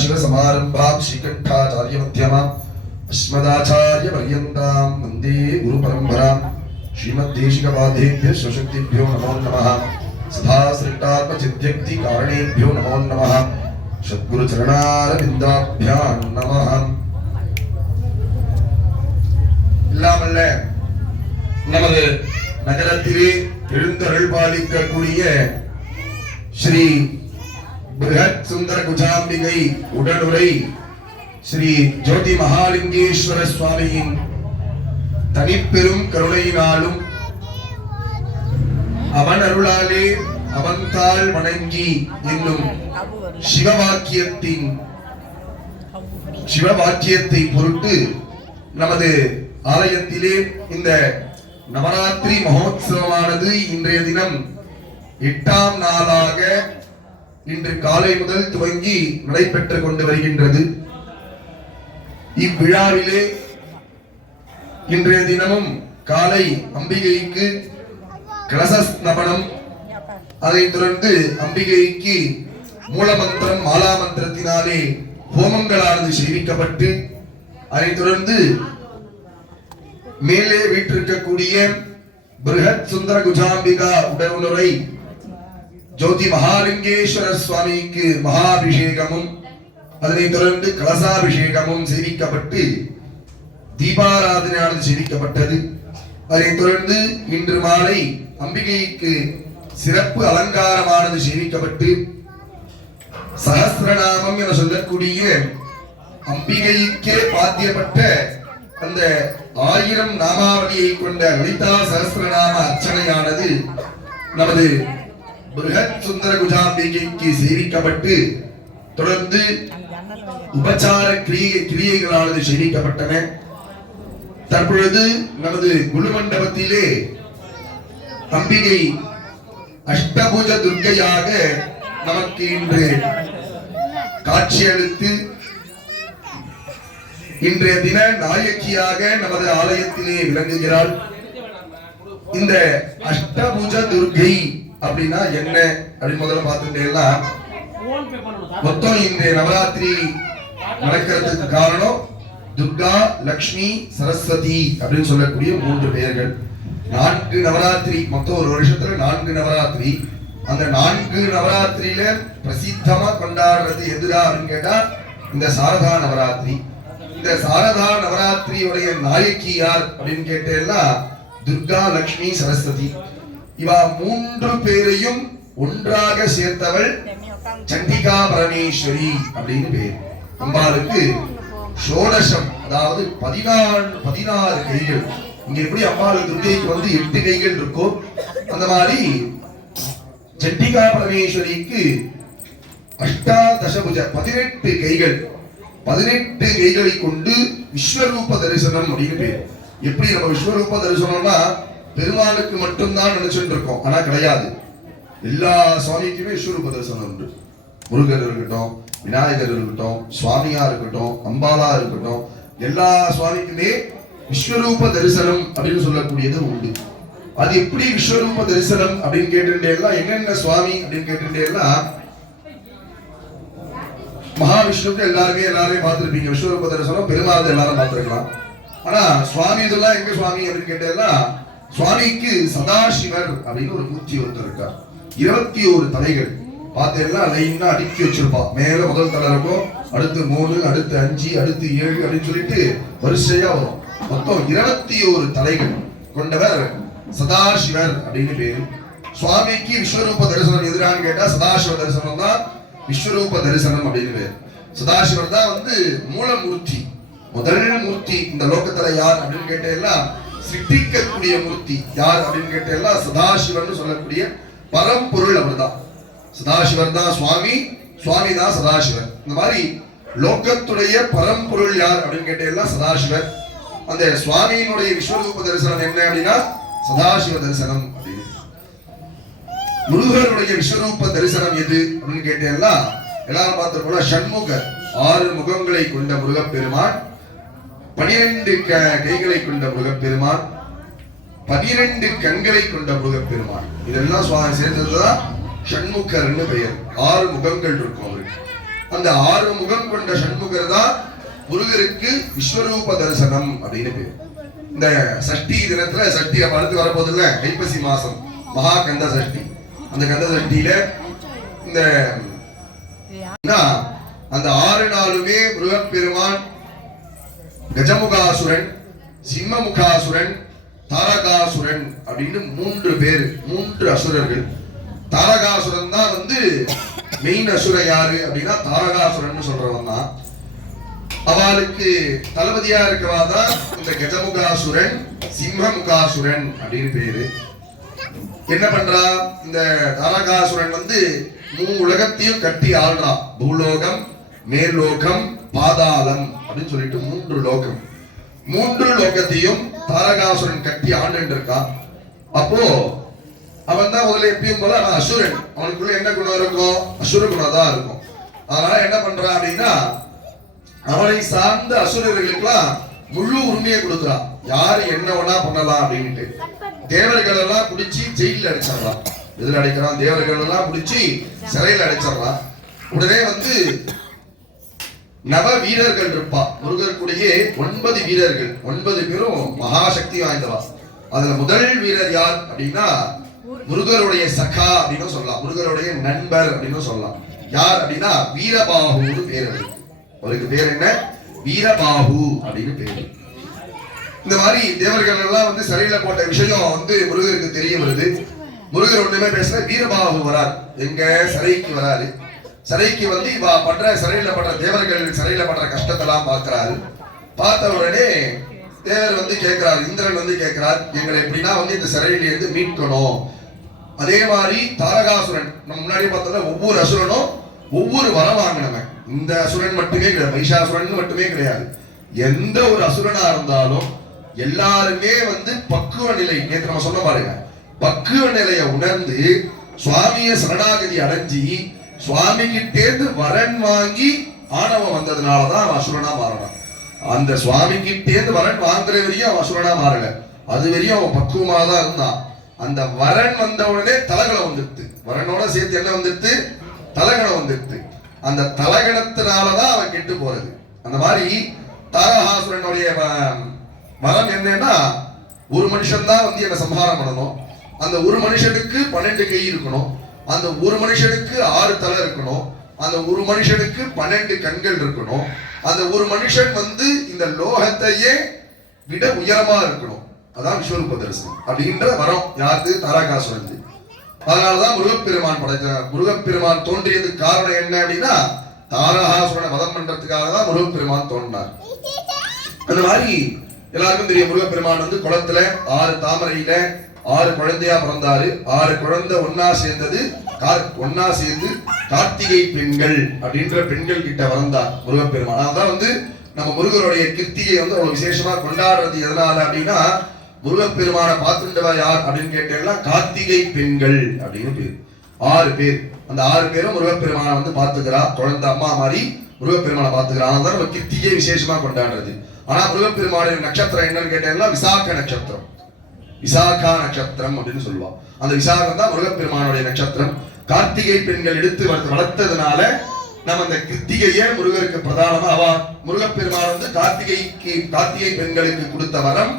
शिवसमारम्भां श्रीकण्ठाचार्यमध्यमाम् अस्मदाचार्यपर्यन्तां वन्दे गुरुपरम्परां श्रीमद्देशिकवादेभ्यः स्वशक्तिभ्यो नमो नमः सदा सृष्टात्मचिद्यक्तिकारणेभ्यो नमो नमः सद्गुरुचरणारविन्दाभ्यां नमः இல்லாமல்ல நமது நகரத்திலே எழுந்தருள்பாலிக்கக்கூடிய ஸ்ரீ பிருஹத் சுந்தர குஜாம்பிகை உடனுரை ஸ்ரீ ஜோதி மகாலிங்கேஸ்வர சுவாமியின் தனிப்பெரும் கருணையினாலும் அவன் அருளாலே அவன்தாள் வணங்கி என்னும் சிவவாக்கியத்தை பொருட்டு நமது ஆலயத்திலே இந்த நவராத்திரி மகோத்சவமானது இன்றைய தினம் 8ஆம் நாளாக இன்று காலை முதல் துவங்கி நடைபெற்றுக் கொண்டு வருகின்றது. இவ்விழாவிலே இன்றைய தினமும் காலை அம்பிகைக்கு கலசஸ்நபனம், அதைத் தொடர்ந்து அம்பிகைக்கு மூலமந்திரம் மாலா மந்திரத்தினாலே ஹோமங்களானது செய்விக்கப்பட்டு, அதைத் தொடர்ந்து மேலே வீற்றிருக்கக்கூடிய பிருஹத் சுந்தர குஜாம்பிகா உடனுரை ஜோதி மகாலிங்கேஸ்வர சுவாமிக்கு மகாபிஷேகமும் அதனைத் தொடர்ந்து கலசாபிஷேகமும் செய்விக்கப்பட்டு தீபாராதனையானது செய்விக்கப்பட்டது. அதைத் தொடர்ந்து இன்று மாலை அம்பிகைக்கு சிறப்பு அலங்காரமானது செய்விக்கப்பட்டு சஹஸ்ரநாமம் என சொல்லக்கூடிய அம்பிகைக்கே பாத்தியப்பட்ட அந்த 1000 நாமாவளியை கொண்ட லலிதா சஹஸ்ரநாம அர்ச்சனையானது நமது பிருஹத் சுந்தர குஜாம்பிகைக்கு சேவிக்கப்பட்டு தொடர்ந்து உபச்சார கிரியைகளானது செய்விக்கப்பட்டன. தற்பொழுது நமது குருமண்டபத்திலே அம்பிகை அஷ்டபுஜ துர்க்கையாக நமக்கு இன்று காட்சியளித்து இன்றைய தின நாயகியாக நமது ஆலயத்திலே விளங்குகிறாள். இந்த அஷ்டபுஜ துர்க்கை அப்படின்னா என்ன அப்படின்னு முதல்ல பார்த்துட்டேன்னா, மொத்தம் இன்றைய நவராத்திரி நடக்கிறதுக்கு காரணம் துர்கா, லக்ஷ்மி, சரஸ்வதி அப்படின்னு சொல்லக்கூடிய 3 பெயர்கள். 4 நவராத்திரி, மொத்தம் ஒரு வருஷத்துல 4 நவராத்திரி. அந்த 4 நவராத்திரியில பிரசித்தமா கொண்டாடுறது எதுடா அப்படின்னு கேட்டா இந்த சாரதா நவராத்திரி. இந்த சாரதா நவராத்திரியுடைய நாயகி யார் அப்படின்னு கேட்டேன்னா துர்கா, லக்ஷ்மி, சரஸ்வதி. இவா 3 பேரையும் ஒன்றாக சேர்த்தவள் சண்டிகா பரமேஸ்வரி அப்படின்னு பேர். அம்பாளுக்கு ஷோடசம், அதாவது 16 கைகள். இங்க எப்படி அம்பாள் துர்கைக்கு 8 கைகள் இருக்கோ அந்த மாதிரி சண்டிகா பரமேஸ்வரிக்கு அஷ்டாதசபுஜ 18 கைகள். 18 கைகளை கொண்டு விஸ்வரூப தரிசனம் அப்படின்னு பேர். எப்படி நம்ம விஸ்வரூப தரிசனம்னா பெருமாளுக்கு மட்டும்தான் நினைச்சுட்டு இருக்கோம், ஆனா கிடையாது. எல்லா சுவாமிக்குமே விஸ்வரூப தரிசனம் உண்டு. முருகர் இருக்கட்டும், விநாயகர் இருக்கட்டும், சுவாமியா இருக்கட்டும், அம்பாலா இருக்கட்டும், எல்லா சுவாமிக்குமே விஸ்வரூப தரிசனம் அப்படின்னு சொல்லக்கூடியது உண்டு. அது எப்படி விஸ்வரூப தரிசனம் அப்படின்னு கேட்டுட்டேன்னா என்னென்ன சுவாமி அப்படின்னு கேட்டுட்டேன்னா மகாவிஷ்ணுக்கு எல்லாரையும் பார்த்துருப்பீங்க. விஸ்வரூப தரிசனம் பெருமாள் எல்லாரும் பார்த்துருக்கலாம். ஆனா சுவாமி இதெல்லாம் எங்க சுவாமி அப்படின்னு கேட்டேன்னா சுவாமிக்கு சதாசிவர் அப்படின்னு ஒரு மூர்த்தி ஒருத்தர் இருக்கார். 21 தலைகள் பார்த்தேன்னா லைனா அடுக்கி வச்சிருப்பா. மேல முதல் தலை இருக்கும், அடுத்து 3, அடுத்து 5, அடுத்து 7 அப்படின்னு சொல்லிட்டு வரிசையா வரும். மொத்தம் 21 தலைகள் கொண்டவர் சதாசிவர் அப்படின்னு பேரு. சுவாமிக்கு விஸ்வரூப தரிசனம் எதிரான்னு கேட்டா சதாசிவ தரிசனம் தான் விஸ்வரூப தரிசனம் அப்படின்னு பேர். சதாசிவர் தான் மூலமூர்த்தி, முதல் மூர்த்தி இந்த லோகத்துல. யார் அப்படின்னு கேட்டேன்னா சிருஷ்டிக்கக்கூடிய மூர்த்தி யார் அப்படின்னு கேட்டேன்னா சதாசிவன் சொல்லக்கூடிய பரம்பொருள் அவர் தான். சதாசிவர் தான் சுவாமி, சுவாமி தான் சதாசிவர். இந்த மாதிரி லோகத்துடைய பரம்பொருள் யார் அப்படின்னு கேட்டேன்னா சதாசிவர். அந்த சுவாமியினுடைய விஸ்வரூப தரிசனம் என்ன அப்படின்னா சதாசிவ தரிசனம் அப்படின்னு. முருகனுடைய விஸ்வரூப தரிசனம் எது அப்படின்னு கேட்டேன்னா எல்லாரும் பார்த்த போல ஷண்முகர், 6 முகங்களை கொண்ட முருகப்பெருமான், 12 கைகளை கொண்ட முருகப்பெருமான், 12 கண்களை கொண்ட முருகப்பெருமான். இதெல்லாம் சுவாமி சேர்ந்ததுதான் ஷண்முகர்னு பெயர். 6 முகங்கள் இருக்கும் அவருக்கு. அந்த 6 முகம் கொண்ட ஷண்முகர் தான் முருகருக்கு விஸ்வரூப தரிசனம் அப்படின்னு பேர். இந்த சஷ்டி தினத்துல, சஷ்டி அடுத்து வரப்போது இல்ல, ஐப்பசி மாசம் மகா கந்த சஷ்டி. அந்த கந்த சஷ்டியில இந்த அந்த 6 நாளுமே முருகப்பெருமான் கஜமுகாசுரன், சிம்மமுகாசுரன், தாரகாசுரன் அப்படின்னு 3 பேர், 3 அசுரர்கள். தாரகாசுரன் தான் மெயின் அசுர யாரு அப்படின்னா தாரகாசுரன் சொல்றவன் தான். அவளுக்கு தளபதியா இருக்கவாதான் இந்த கஜமுகாசுரன், சிம்மமுகாசுரன் அப்படின்னு பேரு. என்ன பண்றா இந்த தாரகாசுரன் 3 உலகத்தையும் கட்டி ஆள்றான். பூலோகம், மேல்லோகம், பாதாளம் அப்படின்னு சொல்லிட்டு 3 லோகம். 3 லோகத்தையும் தாரகாசுரன் கட்டி ஆண்டு இருக்கான். அப்போ அவன் தான் முதல்ல எப்பயும் போல அவன் அசுரன். அவனுக்குள்ள என்ன குணம் இருக்கும்? அசுர குணம் தான் இருக்கும். அதனால என்ன பண்றான் அப்படின்னா அவனை சார்ந்த அசுரர்களுக்கெல்லாம் முழு உரிமையை கொடுக்குறான். யாரு என்ன வேணா பண்ணலாம் அப்படின்ட்டு. தேவர்கள் எல்லாம் பிடிச்சி ஜெயில அடைச்சிடலாம். எதில் அடைக்கிறான்? தேவர்கள் எல்லாம் பிடிச்சி சிறையில் அடைச்சிடலாம். உடனே நவ வீரர்கள் இருப்பா. முருகருக்குடையே 9 வீரர்கள், 9 பேரும் மகாசக்தி வாய்ந்தவா. அதுல முதல் வீரர் யார் அப்படின்னா முருகருடைய சகா அப்படின்னு சொல்லலாம், முருகருடைய நண்பர் அப்படின்னு சொல்லலாம். யார் அப்படின்னா வீரபாகுன்னு பேர். அவருக்கு பேர் என்ன? வீரபாகு அப்படின்னு பேரு. இந்த மாதிரி தேவர்கள் எல்லாம் சிறையில போட்ட விஷயம் முருகருக்கு தெரிய வருது. முருகர் ஒண்ணுமே பேசல. வீரபாகு வரார். எங்க சிறைக்கு வராரு. சிறைக்கு இவ பண்ற சிறையில பண்ற தேவர்கள் சிறையில பண்ற கஷ்டத்தெல்லாம் பார்க்கிறாரு. பார்த்த உடனே தேவர் கேட்கிறார், இந்திரன் கேட்கிறார், எங்களை எப்படின்னா இந்த சிறையில இருந்து மீட்கணும். அதே மாதிரி தாரகாசுரன் நம்ம முன்னாடி பார்த்தா ஒவ்வொரு அசுரனும் ஒவ்வொரு வரம் வாங்கினவன். இந்த அசுரன் மட்டுமே கிடையாது, மைஷாசுரன் மட்டுமே கிடையாது. எந்த ஒரு அசுரனா இருந்தாலும் எல்லாருமே பக்குவ நிலை, நேற்று நம்ம சொன்ன பாருங்க, பக்குவ நிலையை உணர்ந்து சுவாமிய சரணாகதி அடைஞ்சி சுவாமி கிட்டேந்து வரன் வாங்கி ஆணவம் வந்ததுனாலதான் அவன் அசுரனா மாறணும். அந்த சுவாமி கிட்டேந்து வரன் வாங்குற வரையும் அவன் அசுரனா மாறல. அது வரையும் அவன் பக்குவமா தான் இருந்தான். அந்த வரன் வந்த உடனே தலகணம் வந்துடுது. வரனோட சேர்த்து என்ன வந்துடுது? தலகணம் வந்துடுது. அந்த தலகணத்தினாலதான் அவன் கெட்டு போறது. அந்த மாதிரி தாரகாசுரனுடைய வரம் என்னன்னா ஒரு மனுஷன் தான் என்ன சம்ஹாரம் பண்ணணும். அந்த ஒரு மனுஷனுக்கு 12 கை இருக்கணும். அந்த ஒரு மனுஷனுக்கு 6 தலை இருக்கணும். அந்த ஒரு மனுஷனுக்கு 12 கண்கள் இருக்கணும். அந்த ஒரு மனுஷன் இந்த லோகத்தையே விட உயரமா இருக்கணும். அதான் விஸ்வரூப தரிசனம் அப்படின்ற வரம் யாருக்கு? தாரகாசுரன். அதனாலதான் முருகப்பெருமான் படைச்சார். முருகப்பெருமான் தோன்றியதுக்கு காரணம் என்ன அப்படின்னா தாரகாசுரனை வதம் பண்றதுக்காக தான் முருகப்பெருமான் தோன்றினார். அந்த மாதிரி எல்லாருக்கும் தெரியும், முருகப்பெருமான் குளத்துல 6 தாமரையில 6 குழந்தையா பிறந்தாரு. 6 குழந்தை ஒன்னா சேர்ந்தது, ஒன்னா சேர்ந்து கார்த்திகை பெண்கள் அப்படின்ற பெண்கள் கிட்ட வளர்ந்தார் முருகப்பெருமான். அதான் நம்ம முருகருடைய கிருத்திகை அவ்வளவு விசேஷமா கொண்டாடுறது எதனால அப்படின்னா முருகப்பெருமான பார்த்துட்டவா யார் அப்படின்னு கேட்டீங்கன்னா கார்த்திகை பெண்கள் அப்படின்னு பேர். 6 பேர். அந்த 6 பேரும் முருகப்பெருமான பார்த்துக்கிறா. குழந்தை அம்மா மாதிரி முருகப்பெருமான பார்த்துக்கிறா. அதான் நம்ம கிருத்திகை விசேஷமா கொண்டாடுறது. ஆனா முருகப்பெருமானுடைய நட்சத்திரம் என்னன்னு கேட்டீங்கன்னா விசாக நட்சத்திரம். விசாகா நட்சத்திரம் அப்படின்னு சொல்லுவா. அந்த விசாகம் தான் முருகப்பெருமானுடைய நட்சத்திரம். கார்த்திகை பெண்கள் எடுத்து வளர்த்ததுனால நம்ம அந்த கிருத்திகையே முருகருக்கு பிரதானமா அவா. முருகப்பெருமான் கார்த்திகை பெண்களுக்கு கொடுத்த வரம்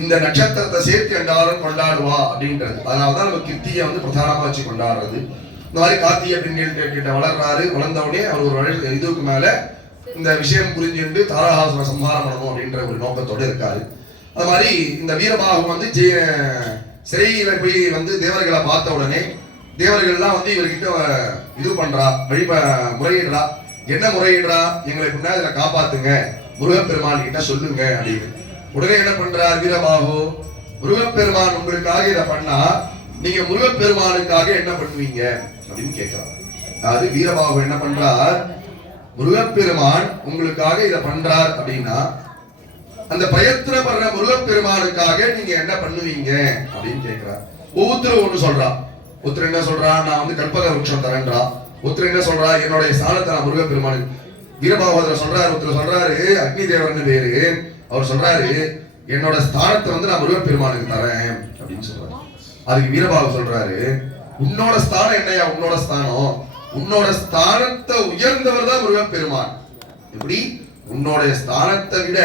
இந்த நட்சத்திரத்தை சேர்த்து எல்லாரும் கொண்டாடுவா அப்படின்றது. அதனாலதான் நம்ம கிருத்தியை பிரதானமா வச்சு கொண்டாடுறது. இந்த மாதிரி கார்த்திகை பெண்கள் கிட்ட வளர்றாரு. வளர்ந்த உடனே அவர் ஒரு இதுக்கு மேல இந்த விஷயம் புரிஞ்சுட்டு தாரகாசுர சம்ஹாரம் பண்ணணும் அப்படின்ற ஒரு நோக்கத்தோட இருக்காரு. அது மாதிரி இந்த வீரபாகு சிறையில போய் தேவர்களை பார்த்த உடனே தேவர்கள்லாம் இவர்கிட்ட இது பண்றா, முறையிடுறா. என்ன முறையிடுறா? எங்களை பின்னாடி இதுல காப்பாத்துங்க, முருகப்பெருமான் கிட்ட சொல்லுங்க அப்படின்னு. உடனே என்ன பண்றார் வீரபாகு? முருகப்பெருமான் உங்களுக்காக இதை பண்ணா நீங்க முருகப்பெருமானுக்காக என்ன பண்ணுவீங்க அப்படின்னு கேட்கிறார். அதாவது வீரபாகு என்ன பண்றார்? முருகப்பெருமான் உங்களுக்காக இதை பண்றார் அப்படின்னா அந்த பிரயத்தனப்படுற முருகப்பெருமானுக்காக நீங்க என்ன பண்ணுவீங்க அப்படின்னு கேட்கிறார். ஒவ்வொருத்தரும் ஒண்ணு சொல்றா. ஒருத்தர் என்ன சொல்றா? நான் கற்பக விருட்சம் தரேன்றா. ஒருத்தர் என்ன சொல்றா? என்னுடைய ஸ்தானத்தை நான் முருகப்பெருமானுக்கு. வீரபாகுவதர் சொல்றாரு. ஒருத்தர் சொல்றாரு அக்னி தேவர்னு பேரு. அவர் சொல்றாரு என்னோட ஸ்தானத்தை வந்து நான் முருகப்பெருமானுக்கு தரேன் அப்படின்னு சொல்றாரு. அதுக்கு வீரபாகு சொல்றாரு, உன்னோட ஸ்தானம் என்னையா? உன்னோட ஸ்தானம், உன்னோட ஸ்தானத்தை உயர்ந்தவர் தான் முருகப்பெருமான். எப்படி? உன்னோட ஸ்தானத்தை விட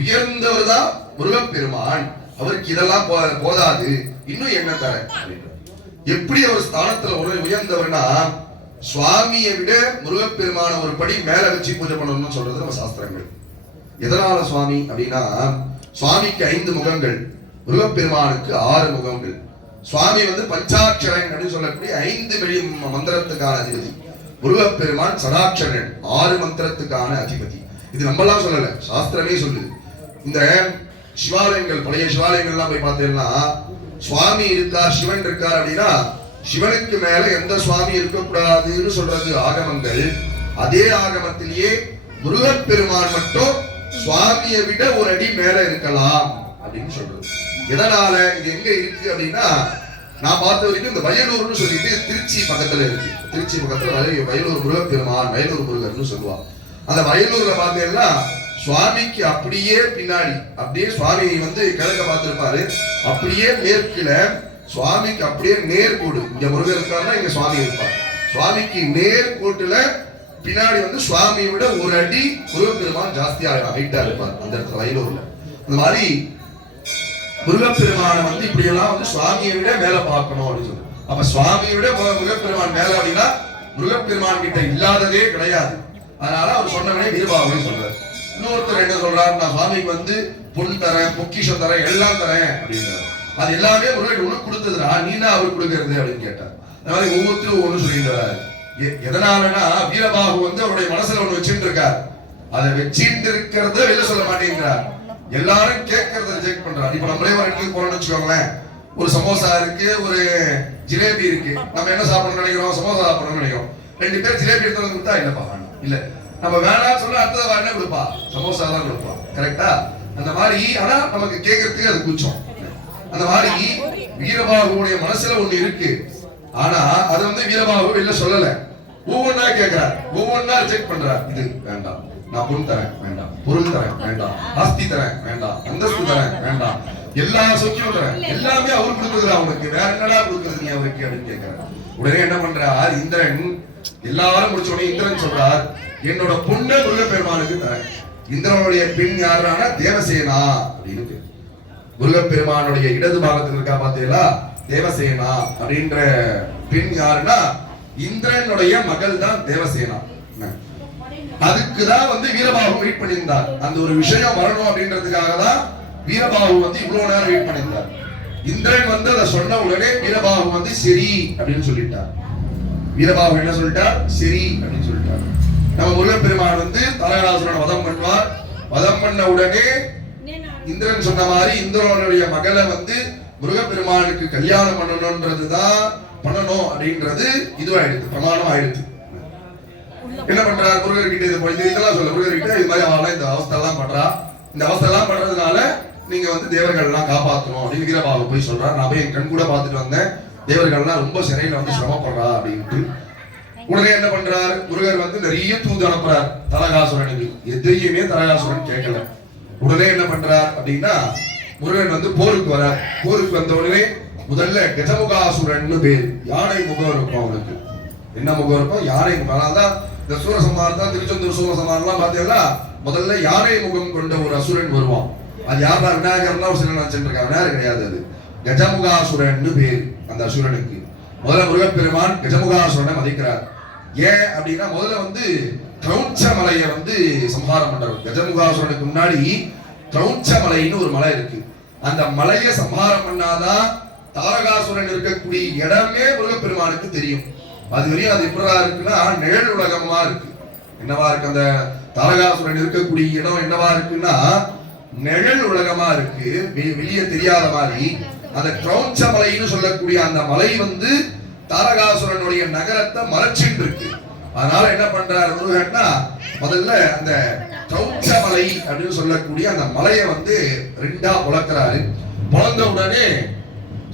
உயர்ந்தவர் தான் முருகப்பெருமான். அவருக்கு இதெல்லாம் போதாது, இன்னும் என்ன தர? எப்படி அவர் ஸ்தானத்துல உயர்ந்தவர்னா, சுவாமியை விட முருகப்பெருமான ஒரு படி மேல வச்சு பூஜை பண்ணணும்னு சொல்றது நம்ம சாஸ்திரங்கள். எதனால சுவாமி அப்படின்னா, சுவாமிக்கு 5 முகங்கள், முருகப்பெருமானுக்கு 6 முகங்கள். சுவாமி வந்து பஞ்சாட்சரன் அப்படின்னு சொல்லக்கூடிய 5 வெளி மந்திரத்துக்கான அதிபதி. முருகப்பெருமான் சடாட்சரன் 6 மந்திரத்துக்கான அதிபதி. இது நம்மளாம் சொல்லல, சாஸ்திரமே சொல்லுது. இந்த சிவாலயங்கள், பழைய சிவாலயங்கள்லாம் போய் பார்த்தீங்கன்னா, சுவாமி இருக்கார், சிவன் இருக்கார் அப்படின்னா, சிவனுக்கு மேல எந்த சுவாமி இருக்கக்கூடாதுன்னு சொல்றது ஆகமங்கள். அதே ஆகமத்திலேயே முருகப்பெருமான் மட்டும் சுவாமியை விட ஒரு அடி மேல இருக்கலாம் அப்படின்னு சொல்றது. எதனால இது எங்க இருக்கு அப்படின்னா, நான் பார்த்த வரைக்கும் இந்த வயலூர்னு சொல்லிட்டு திருச்சி பக்கத்துல இருக்கு. திருச்சி பக்கத்துல வயலூர் முருகப்பெருமான், வயலூர் முருகர்னு சொல்லுவான். அந்த வயலூர்ல பார்த்தீங்கன்னா சுவாமிக்கு அப்படியே பின்னாடி, அப்படியே சுவாமி வந்து கிழக்க பார்த்திருப்பாரு, அப்படியே மேற்குல சுவாமிக்கு அப்படியே நேர்கோடு, இங்க முருகர் இருக்காருன்னா இங்க சுவாமி இருப்பார். சுவாமிக்கு நேர்கோட்டுல பின்னாடி வந்து சுவாமியை விட ஒரு அடி முருகப்பெருமான் ஜாஸ்தியா ஹைட்டா இருப்பார் அந்த இடத்துல வயலூர்ல. இந்த மாதிரி முருகப்பெருமானை வந்து இப்படி எல்லாம் வந்து சுவாமியை விட மேல பார்க்கணும் அப்படின்னு சொல்லி. அப்ப சுவாமியை விட முருகப்பெருமான் மேல அப்படின்னா முருகப்பெருமான் கிட்ட இல்லாததே கிடையாது. அதனால அவர் சொன்னவனே வீரபாகுவை சொல்றாரு. இன்னொருத்தர் என்ன சொல்றாரு, நான் சுவாமிக்கு வந்து பொன் தரேன், பொக்கிஷம் தரேன், எல்லாம் தரேன் அப்படின்றாரு. அது எல்லாமே முருகன் உனக்கு கொடுத்ததுடா, நீனா அவருக்கு கொடுக்கறது அப்படின்னு கேட்டார். அந்த மாதிரி ஒவ்வொருத்தரும் ஒண்ணு சொல்லிட்டு வராரு. எதனாலனா வீரபாகு வந்து அவருடைய மனசுல ஒண்ணு வச்சுட்டு இருக்கார். அதை வச்சுட்டு இருக்கிறத வெளில சொல்ல மாட்டேங்கிறார். எல்லாரும் கேட்கறத ரிஜெக்ட் பண்றாரு. இப்ப நம்மளே ஒரு இடத்துக்கு போறோம்னு வச்சுக்கோங்களேன், ஒரு சமோசா இருக்கு, ஒரு ஜிலேபி இருக்கு. நம்ம என்ன சாப்பிடணும்னு நினைக்கிறோம்? சமோசா சாப்பிடணும்னு நினைக்கிறோம். 2 பேர் ஜிலேபி எடுத்து வந்து கொடுத்தா இல்லப்பா இல்ல, நம்ம வேணாம் சொல்ல அடுத்தது என்ன கொடுப்பா? சமோசா தான் கொடுப்பா. கரெக்டா? அந்த மாதிரி ஆனா நமக்கு கேட்கறதுக்கு அது கூச்சம். அந்த மாதிரி வீரபாகுடைய மனசுல ஒண்ணு இருக்கு. ஆனா அது வந்து வீரபாகு வெளில சொல்லல. ஒவ்வொன்னா கேட்கிறார், ஒவ்வொன்னா ரிஜெக்ட் பண்றார். இது வேண்டாம், நான் பொருள் தரேன் வேண்டாம், பொருள் தரேன் வேண்டாம், ஆஸ்தி தரேன் வேண்டாம், அந்தஸ்து தரேன் வேண்டாம், எல்லா சொக்கியும் தரேன், எல்லாமே அவர் கொடுக்குறாரு. அவனுக்கு வேற என்னடா கொடுக்குறது நீ அவருக்கு அப்படின்னு கேட்கிறார். உடனே என்ன பண்றார் இந்திரன்? எல்லாரும் முடிச்ச உடனே இந்திரன் சொல்றார், என்னோட பொண்ணை முருகப்பெருமானுக்கு தரேன். இந்திரனுடைய பெண் யாரான தேவசேனா அப்படின்னு. முருகப்பெருமானுடைய இடது பாகத்தில் இருக்கா பாத்தீங்களா, தேவசேனா அப்படின்ற பெண் யாருன்னா இந்திரனுடைய மகள் தான் தேவசேனா. அதுக்குதான் வந்து வீரபாகு வெயிட் பண்ணியிருந்தார். அந்த ஒரு விஷயம் வரணும் அப்படின்றதுக்காக தான் வீரபாகு வந்து இவ்வளவு நேரம் வெயிட் பண்ணியிருந்தார். இந்திரன் வந்து அதை சொன்ன உடனே வீரபாகு வந்து சரி அப்படின்னு சொல்லிட்டார். வீரபாகு என்ன சொல்லிட்டார்? சரி அப்படின்னு சொல்லிட்டார். நம்ம முருகப்பெருமான் வந்து தாரகாசுரனை வதம் பண்ணுவார். வதம் பண்ண உடனே இந்திரன் சொன்ன மாதிரி இந்திரனுடைய மகளை வந்து முருகப்பெருமானுக்கு கல்யாணம் பண்ணணும்ன்றதுதான் பண்ணணும் அப்படின்றது இதுவாயிடுது, பிரமாணம் ஆயிடுது. என்ன பண்றாரு முருகர்கிட்ட? இது போய் இதெல்லாம் சொல்ல முருகர்கிட்ட இது மாதிரி அவளை இந்த அவஸ்தை எல்லாம் பண்றா, இந்த அவஸ்தை எல்லாம் பண்றதுனால நீங்க வந்து தேவர்கள் எல்லாம் காப்பாற்றணும் அப்படின்னு வீரபாகு போய் சொல்றாரு. நான் போய் என் கண் கூட பார்த்துட்டு வந்தேன், தேவர்கள்லாம் ரொம்ப சிறையில வந்து சிரமப்படுறா அப்படின்ட்டு. உடனே என்ன பண்றாரு முருகர் வந்து நிறைய தூது அனுப்புறார் தாரகாசுரனுக்கு. எதையுமே தாரகாசுரன் கேட்கல. உடனே என்ன பண்றார் அப்படின்னா, முருகன் வந்து போருக்கு வரார். போருக்கு வந்த உடனே முதல்ல கஜமுகாசுரன் பேர், யானை முகம் இருக்கும் அவனுக்கு. என்ன முகம் இருக்கும்? யானை முகம். அதான் இந்த சூரசம்ஹாரம், திருச்செந்தூர் சூரசம்ஹாரம் பாத்தீங்கன்னா முதல்ல யானை முகம் கொண்ட ஒரு அசுரன் வருவான். அது யாரா? விநாயகர்லாம் ஒரு சிலர் நினைச்சிட்டு இருக்காங்க. விநாயகர் கிடையாது, அது கஜமுகாசுரன் பேர் அந்த அசுரனுக்கு. முதல்ல முருகப்பெருமான் கஜமுகாசுரனை மதிக்கிறார். ஏன் அப்படின்னா, முதல்ல வந்து கிரௌச்ச மலையை வந்து சம்ஹாரம் பண்றாரு. கஜமுகாசுரனுக்கு முன்னாடி கிரௌச்ச மலைன்னு ஒரு மலை இருக்கு. அந்த மலையை சம்ஹாரம் பண்ணாதான் தாரகாசுரன் இருக்கக்கூடிய இடமே முருகப்பெருமானுக்கு தெரியும். அது வரையும் அது எப்படா இருக்குன்னா நிழல் உலகமா இருக்கு. என்னவா இருக்கு? அந்த தாரகாசுரன் இருக்கக்கூடிய இடம் என்னவா இருக்குன்னா நிழல் உலகமா இருக்கு, வெளியே தெரியாத மாதிரி. அந்த கிரௌச்ச மலைன்னு சொல்லக்கூடிய அந்த மலை வந்து தாரகாசுரனுடைய நகரத்தை மறைச்சிட்டு இருக்கு. அதனால என்ன பண்றாரு முருகன்னா, முதல்ல அந்த கிரௌச்ச மலை அப்படின்னு சொல்லக்கூடிய அந்த மலையை வந்து 2ஆ புலக்கிறாரு. புலந்த உடனே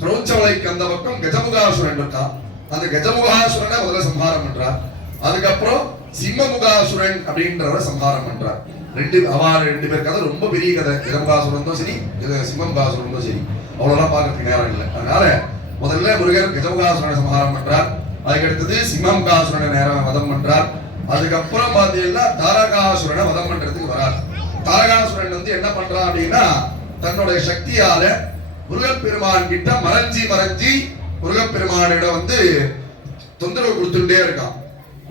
கிரௌச்ச மலைக்கு அந்த பக்கம் கஜமுகாசுரன் இருக்கான். அந்த கஜமுகாசுரனை முதல்ல சம்ஹாரம் பண்றார். அதுக்கப்புறம் சிம்மமுகாசுரன் அப்படின்றவரை சம்ஹாரம் பண்றார். ரெண்டு பேர் கதை ரொம்ப பெரிய கதை. கஜமுகாசுரனும் சரி, சிம்மமுகாசுரனும் சரி, அவ்வளவுதான் பார்க்கறதுக்கு நேரம் இல்லை. அதனால முதல்ல முருகர் கஜமுகாசுரனை சம்ஹாரம் பண்றார். அதுக்கடுத்தது சிம்மமுகாசுரனை நேரம் வதம் பண்றார். அதுக்கப்புறம் பாத்தீங்கன்னா தாரகாசுரனை வதம் பண்றதுக்கு வரார். தாரகாசுரன் வந்து என்ன பண்றான் அப்படின்னா, தன்னுடைய சக்தியால முருகப்பெருமான் கிட்ட மறைஞ்சி முருகப்பெருமானிடம் வந்து தொந்தரவு கொடுத்துட்டே இருக்கான்.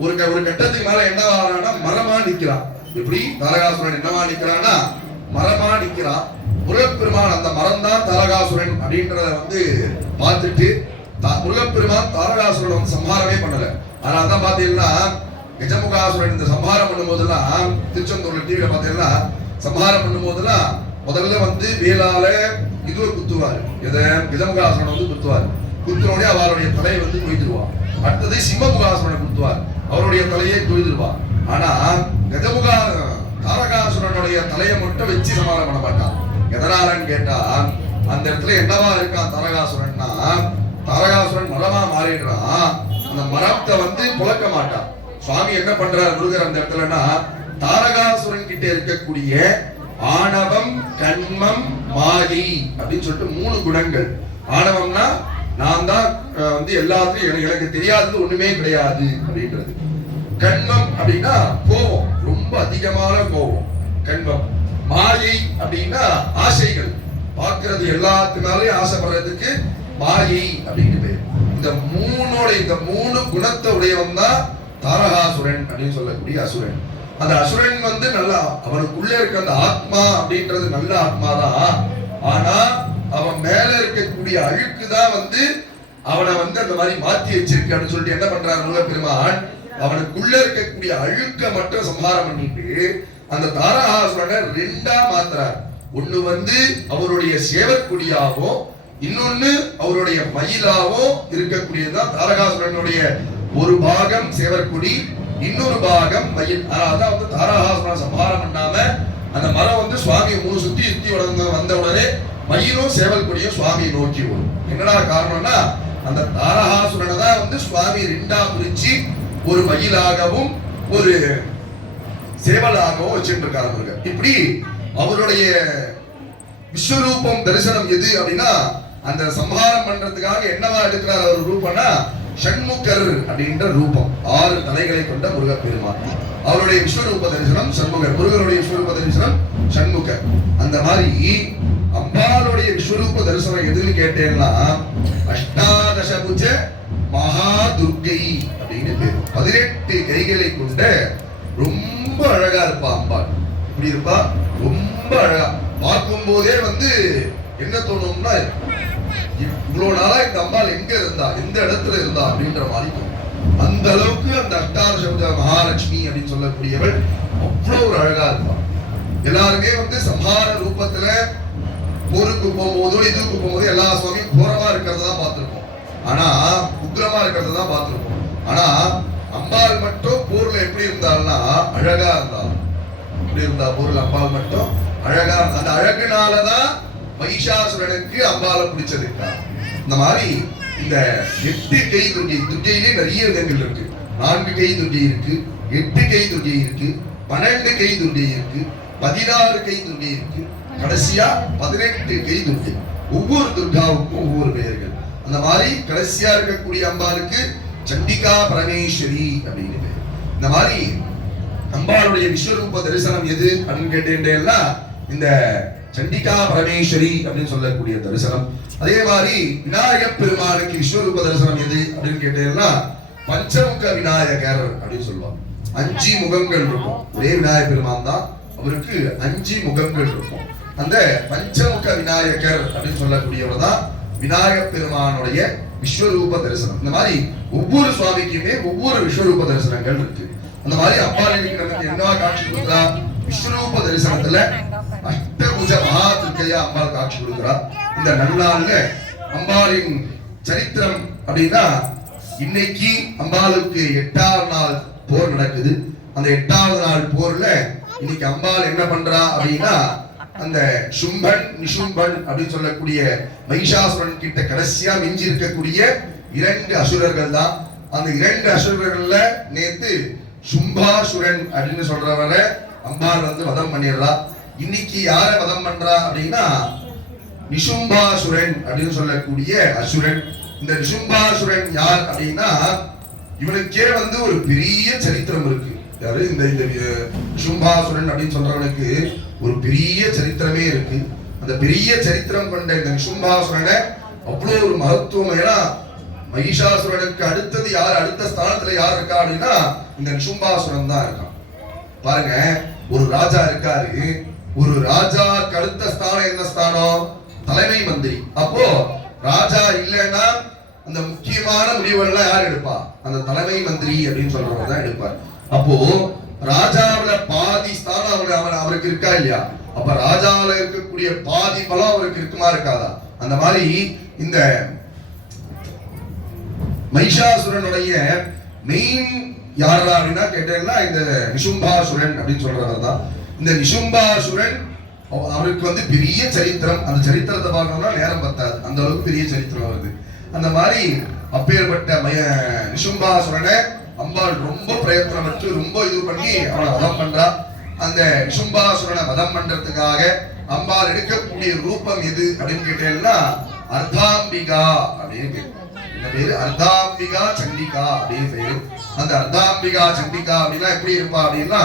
ஒரு கட்டத்துக்கு மேல என்ன ஆகிறான்னா மரமா நிக்கிறான். எப்படி தாரகாசுரன் என்னவா நிக்கிறான்னா மரமா நிக்கிறான். முருகப்பெருமான் அந்த மரம் தான் தாரகாசுரன் அப்படின்றத வந்து பார்த்துட்டு முருகப்பெருமான் தாரகாசுரன் வந்து சம்ஹாரமே பண்ணல. அதனாலதான் பாத்தீங்கன்னா கஜமுகாசுரன் இந்த சம்ஹாரம் பண்ணும் போதெல்லாம் திருச்செந்தூர்ல டிவியில பாத்தீங்கன்னா சம்ஹாரம் பண்ணும் போதெல்லாம் முதல்ல வந்து வேளால இதுவை குத்துவாரு. எதை கஜமுகாசுரன் வந்து குத்துவார். குத்துனோடனே அவருடைய தலையை வந்து கொய்திருவார். அடுத்தது சிம்மமுகாசுரனை குத்துவார். அவருடைய தலையை கொய்திருவார். ஆனா தாரகாசுரனுடைய தலையை மட்டும் வச்சு சமாதானம் பண்ண மாட்டான். எதனாலன்னு கேட்டா அந்த இடத்துல என்னவா இருக்கான் தாரகாசுரன்னா, தாரகாசுரன் மரமா மாறிடுறான். அந்த மரத்தை வந்து புழக்க மாட்டான். சுவாமி என்ன பண்றார் முருகர் அந்த இடத்துலன்னா, தாரகாசுரன் கிட்ட இருக்கக்கூடிய ஆணவம், கண்மம், மாயை அப்படின்னு சொல்லிட்டு 3 குணங்கள். ஆணவம்னா நான் தான் வந்து எல்லாத்தையும் எனக்கு தெரியாதது ஒண்ணுமே கிடையாது அப்படின்றது. கண்மம் அப்படின்னா கோபம், ரொம்ப அதிகமான கோபம் கண்மம். மாயை அப்படின்னா ஆசைகள், பார்க்கிறது எல்லாத்துனாலையும் ஆசைப்படுறதுக்கு மாயை அப்படின்னு பேர். இந்த 3 குணத்தை உடையவன் தான் தாரகாசுரன் அப்படின்னு சொல்லக்கூடிய அசுரன். அந்த அசுரன் வந்து நல்லா அவனுக்குள்ள இருக்க அந்த ஆத்மா அப்படின்றது நல்ல ஆத்மா தான். ஆனா அவன் மேல இருக்கக்கூடிய அழுக்கு தான் வந்து அவனை வந்து அந்த மாதிரி மாத்தி வச்சிருக்கு அப்படின்னு சொல்லிட்டு என்ன பண்றாரு முருகப்பெருமான், அவனுக்குள்ள இருக்கக்கூடிய அழுக்க மட்டும் சம்ஹாரம் பண்ணிட்டு அந்த தாரகாசுரனை 2ஆ மாத்துறார். ஒண்ணு வந்து அவருடைய சேவற்குடியாவோ, இன்னொன்னு அவருடைய மயிலாவோ இருக்கக்கூடியதுதான் தாரகாசுரனுடைய ஒரு பாகம் சேவற்குடி, இன்னொரு பாகம் மயில். அதான் வந்து தாரகாசுரனை சம்ஹாரம் பண்ணாம அந்த மரம் வந்து சுவாமி 3 சுத்தி வந்த உடனே மயிலும் சேவல் கொடியும் சுவாமியை நோக்கி வரும். என்னடா காரணம்னா, அந்த தாரகாசுரனை தான் வந்து சுவாமி 2ஆ பிரிச்சு ஒரு மயிலாகவும் ஒரு சேவலாகவும் வச்சுட்டு இருக்காங்க. இப்படி அவருடைய விஸ்வரூபம் தரிசனம் எது அப்படின்னா, அந்த சம்ஹாரம் பண்றதுக்காக என்னவா எடுக்கிறார் அவர் ரூபம்னா ஷண்முகர் அப்படின்ற ரூபம். 6 தலைகளை கொண்ட முருகப்பெருமான். அவருடைய விஸ்வரூப தரிசனம் சண்முகர், முருகருடைய விஸ்வரூப தரிசனம் சண்முகர். அந்த மாதிரி அம்பாளுடைய விஸ்வரூப தரிசனம் எதுன்னு கேட்டேன்னா அஷ்டாதசபுஜ மகா துர்க்கை அப்படின்னு பேர். 18 கைகளை கொண்ட ரொம்ப அழகா இருப்பா அம்பாள். இப்படி இருப்பா, ரொம்ப அழகா. பார்க்கும் போதே வந்து என்ன தோணும்னா, இவ்வளவு நாளா இந்த அம்பாள் எங்க இருந்தா, எந்த இடத்துல இருந்தா அப்படின்ற மாதிரி. அந்த அளவுக்கு அந்த அஷ்டாதசபுஜ மகாலட்சுமி அப்படின்னு சொல்லக்கூடியவள் அவ்வளவு ஒரு அழகா இருப்பா. எல்லாருமே வந்து சம்ஹார ரூபத்துல போருக்கு போகும்போதோ இதுக்கு போகும்போது எல்லா சுவாமியும் கோரமா இருக்கிறத தான் பார்த்திருப்போம். ஆனா உக்ரமா இருக்கிறத தான் பார்த்திருப்போம். ஆனா அம்பாள் மட்டும் போர்ல எப்படி இருந்தாள்னா அழகா இருந்தாள். எப்படி இருந்தா போர்ல அம்பாள் மட்டும் அழகா. அந்த அழகுனாலதான் மகிஷாசுரனுக்கு அம்பாளை பிடிச்சது. இந்த மாதிரி இந்த 8 கை துர்க்கை, துர்க்கையிலே நிறைய விதங்கள் இருக்கு. 4 கை துர்க்கை இருக்கு, 8 கை துர்க்கை இருக்கு, 12 கை துர்க்கை இருக்கு, 16 கை துர்க்கை இருக்கு, கடைசியா 18 கை துர்க்கை. ஒவ்வொரு துர்காவுக்கும் ஒவ்வொரு பெயர்கள். அந்த மாதிரி கடைசியா இருக்கக்கூடிய அம்பாளுக்கு சண்டிகா பரமேஸ்வரி அப்படின்னு பேர். இந்த மாதிரி அம்பாளுடைய விஸ்வரூப தரிசனம் எது அப்படின்னு கேட்டேன்னா இந்த சண்டிகா பரமேஸ்வரி அப்படின்னு சொல்லக்கூடிய தரிசனம். அதே மாதிரி விநாயகப் பெருமானுக்கு விஸ்வரூப தரிசனம் எது அப்படின்னு கேட்டேன்னா பஞ்சமுக விநாயகர் அப்படின்னு சொல்லுவாங்க. 5 முகங்கள் இருக்கும். ஒரே விநாயகப் பெருமான் தான், அவருக்கு 5 முகங்கள் இருக்கும். அந்த பஞ்சமுக விநாயகர் அப்படின்னு சொல்லக்கூடியவர் தான் விநாயகப் பெருமானுடைய விஸ்வரூப தரிசனம். இந்த மாதிரி ஒவ்வொரு சுவாமிக்குமே ஒவ்வொரு விஸ்வரூப தரிசனங்கள் இருக்கு. அந்த மாதிரி அம்பாளுக்கு நமக்கு என்னவா காட்சி கொடுக்குறா, விஸ்வரூப தரிசனத்துல அஷ்டபுஜ மகா துர்க்கையா அம்பாள் காட்சி கொடுக்குறா. இந்த நன்னாள்ல அம்பாளின் சரித்திரம் அப்படின்னா, இன்னைக்கு அம்பாளுக்கு 8ஆவது நாள் போர் நடக்குது. அந்த 8ஆவது நாள் போர்ல இன்னைக்கு அம்பாள் என்ன பண்றா அப்படின்னா, அந்த சும்பன் நிசும்பன் அப்படின்னு சொல்லக்கூடிய மகிஷாசுரன் கிட்ட கடைசியா மிஞ்சி இருக்கக்கூடிய 2 அசுரர்கள் தான். அந்த 2 அசுரர்கள்ல நேத்து சும்பாசுரன் அப்படின்னு சொல்றவரை அம்பாள் வந்து வதம் பண்ணிடுறா. இன்னைக்கு யார வதம் பண்றா அப்படின்னா நிசும்பாசுரன் அப்படின்னு சொல்லக்கூடிய அசுரன். இந்த நிசும்பாசுரன் யார் அப்படின்னா இவனுக்கே வந்து ஒரு பெரிய சரித்திரம் இருக்கு. யாரு இந்த நிசும்பாசுரன் அப்படின்னு சொல்றவனுக்கு ஒரு பெரிய சரித்திரமே இருக்கு. அந்த பெரிய சரித்திரம் கொண்ட இந்த நிசும்பாசுரனை அவ்வளவு ஒரு மகத்துவம். ஏன்னா மகிஷாசுரனுக்கு அடுத்தது யார், அடுத்த ஸ்தானத்துல யார் இருக்கா அப்படின்னா இந்த நிசும்பாசுரன் தான் இருக்கான். பாருங்க, ஒரு ராஜா இருக்காரு. ஒரு ராஜாக்கு அடுத்த ஸ்தானம் என்ன ஸ்தானம்? தலைமை மந்திரி. அப்போ ராஜா இல்லைன்னா அந்த முக்கியமான முடிவுகள்லாம் யார் எடுப்பா? அந்த தலைமை மந்திரி அப்படின்னு சொல்றவங்க தான் எடுப்பார். அப்போ ராஜாவில பாதி ஸ்தானம் அவருக்கு இருக்கா இல்லையா? அப்ப ராஜாவில இருக்கக்கூடிய பாதி பலம் அவருக்கு இருக்குமா இருக்காதா? அந்த மாதிரி இந்த மகிஷாசுரனுடைய மெயின் யாரா அப்படின்னா கேட்டீங்கன்னா இந்த நிசும்பாசுரன் அப்படின்னு சொல்றவர் தான். இந்த நிசும்பாசுரன் அவருக்கு வந்து பெரிய சரித்திரம். அந்த சரித்திரத்தை பார்க்கணும்னா நேரம் பத்தாது, அந்த அளவுக்கு பெரிய சரித்திரம் வருது. அந்த மாதிரி அப்பேற்பட்ட நிசும்பாசுரனை அம்பாள் ரொம்ப பிரயத்தனம் எடுத்து ரொம்ப இது பண்ணி அவனை வதம் பண்றா. அந்த நிசும்பாசுரனை வதம் பண்றதுக்காக அம்பாள் எடுக்கக்கூடிய ரூபம் எது அப்படின்னு கேட்டீங்கன்னா அர்த்தாம்பிகா அப்படின்னு பேரு. அர்த்தாம்பிகா சண்டிகா அப்படின்னு பேரு. அந்த அர்த்தாம்பிகா சண்டிகா அப்படின்னா எப்படி இருப்பா அப்படின்னா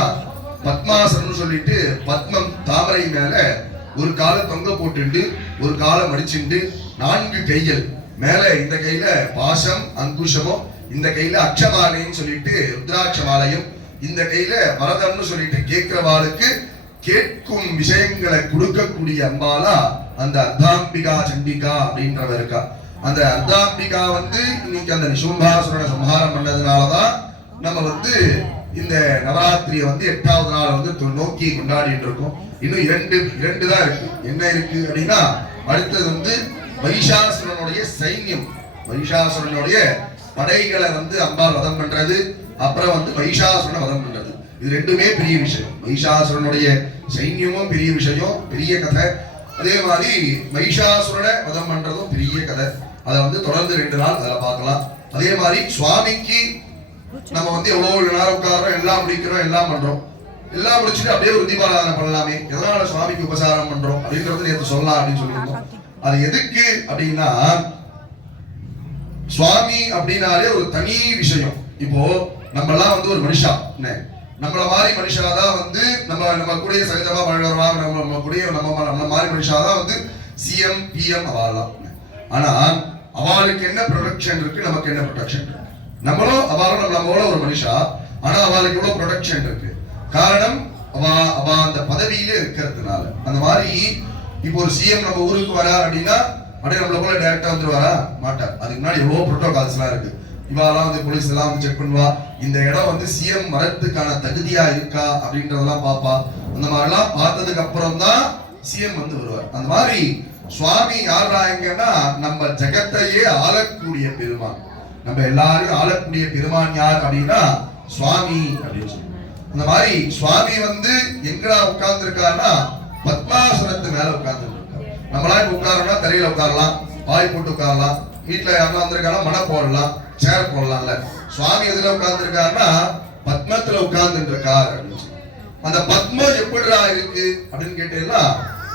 பத்மாசனம் சொல்லிட்டு பத்மம் தாமரை மேல ஒரு காலை தொங்க போட்டு ஒரு காலை மடிச்சுட்டு 4 கைகள் மேல, இந்த கையில பாசம் அங்குஷமும், இந்த கையில அக்ஷமாலையும் சொல்லிட்டு ருத்ராட்சமாலையும், இந்த கையில வரதம்னு சொல்லிட்டு கேட்கிறவாளுக்கு கேட்கும் விஷயங்களை கொடுக்கக்கூடிய அம்பாலா அந்த அர்த்தாம்பிகா சண்டிகா அப்படின்றவ இருக்கா. அந்த அர்த்தாம்பிகா வந்து இன்னைக்கு அந்த நிசும்பாசுரனை சம்ஹாரம் பண்ணதுனாலதான் நம்ம வந்து இந்த நவராத்திரியை வந்து 8வது நாள் வந்து நோக்கி கொண்டாடிட்டு இருக்கோம். இன்னும் இரண்டு தான் இருக்கு. என்ன இருக்கு அப்படின்னா அடுத்தது வந்து மகிஷாசுரனுடைய சைன்யம், மகிஷாசுரனுடைய படைகளை வந்து அம்பாள் வதம் பண்றது, அப்புறம் வந்து மகிஷாசுரனை வதம் பண்றது. இது ரெண்டுமே பெரிய விஷயம். மகிஷாசுரனுடைய சைன்யமும் பெரிய விஷயம், பெரிய கதை. அதே மாதிரி மகிஷாசுரனை வதம் பண்றதும் பெரிய கதை. அதை வந்து தொடர்ந்து 2 நாள் அதில் பார்க்கலாம். அதே மாதிரி சுவாமிக்கு நம்ம வந்து எவ்வளவு நேரம் உட்காரோம், எல்லாம் முடிக்கிறோம், எல்லாம் பண்றோம். எல்லாம் முடிச்சுட்டு அப்படியே ஒரு தீபாராதனை பண்ணலாமே. எதனால சுவாமிக்கு உபசாரம் பண்றோம் அப்படின்றது நேற்று சொல்லலாம் அப்படின்னு சொல்லியிருந்தோம். அது எதுக்கு அப்படின்னா சுவாமி அப்படின்னாலே ஒரு தனி விஷயம். இப்போ நம்ம எல்லாம் வந்து ஒரு மனுஷா, நம்மள மாதிரி மனுஷாதான் வந்து நம்ம கூட சகஜமா பழகிறவா, நம்ம கூட நம்ம மாதிரி மனுஷாதான் வந்து சிஎம் பிஎம் அவாலாம். ஆனா அவளுக்கு என்ன ப்ரொடெக்ஷன் இருக்கு, நமக்கு என்ன ப்ரொடெக்ஷன் இருக்கு? நம்மளும் அவளும் நம்மளோட ஒரு மனுஷா, ஆனா அவளுக்கு எவ்வளவு ப்ரொடெக்ஷன் இருக்கு. காரணம் அவ அந்த பதவியில இருக்கிறதுனால. அந்த மாதிரி இப்போ ஒரு சிஎம் நம்ம ஊருக்கு வரா அப்படின்னா அப்படியே நம்மள போல டைரக்டா வந்துருவாரா? மாட்டார். அதுக்கு முன்னாடி எவ்வளவு புரோட்டோகால்ஸ் எல்லாம் இருக்கு. இவாலாம் வந்து போலீஸ் எல்லாம் வந்து செக் பண்ணுவா, இந்த இடம் வந்து சிஎம் வரத்துக்கான தகுதியா இருக்கா அப்படின்றதெல்லாம் பாப்பா. அந்த மாதிரி எல்லாம் பார்த்ததுக்கு அப்புறம் தான் சிஎம் வந்து வருவார். அந்த மாதிரி சுவாமி யாருன்னா நம்ம ஜெகத்தையே ஆளக்கூடிய பெருமான். நம்ம எல்லாரையும் ஆளக்கூடிய பெருமான் யார் அப்படின்னா சுவாமி அப்படின்னு சொல்லி. அந்த மாதிரி சுவாமி வந்து எங்கடா உட்கார்ந்து இருக்காருன்னா பத்மாசனத்து மேல உட்கார்ந்து இருக்காரு. நம்மளா இப்ப உட்காரோம்னா தரையில உட்காரலாம், பாய் போட்டு உட்காரலாம், வீட்டுல யாரெல்லாம் வந்திருக்காங்க மனை போடலாம், சேர் போடலாம்ல. சுவாமி எதுல உட்கார்ந்து இருக்காருன்னா பத்மத்துல உட்கார்ந்து இருக்காரு அப்படின்னு சொல்லி. அந்த பத்மம் எப்படிடா இருக்கு அப்படின்னு கேட்டீங்கன்னா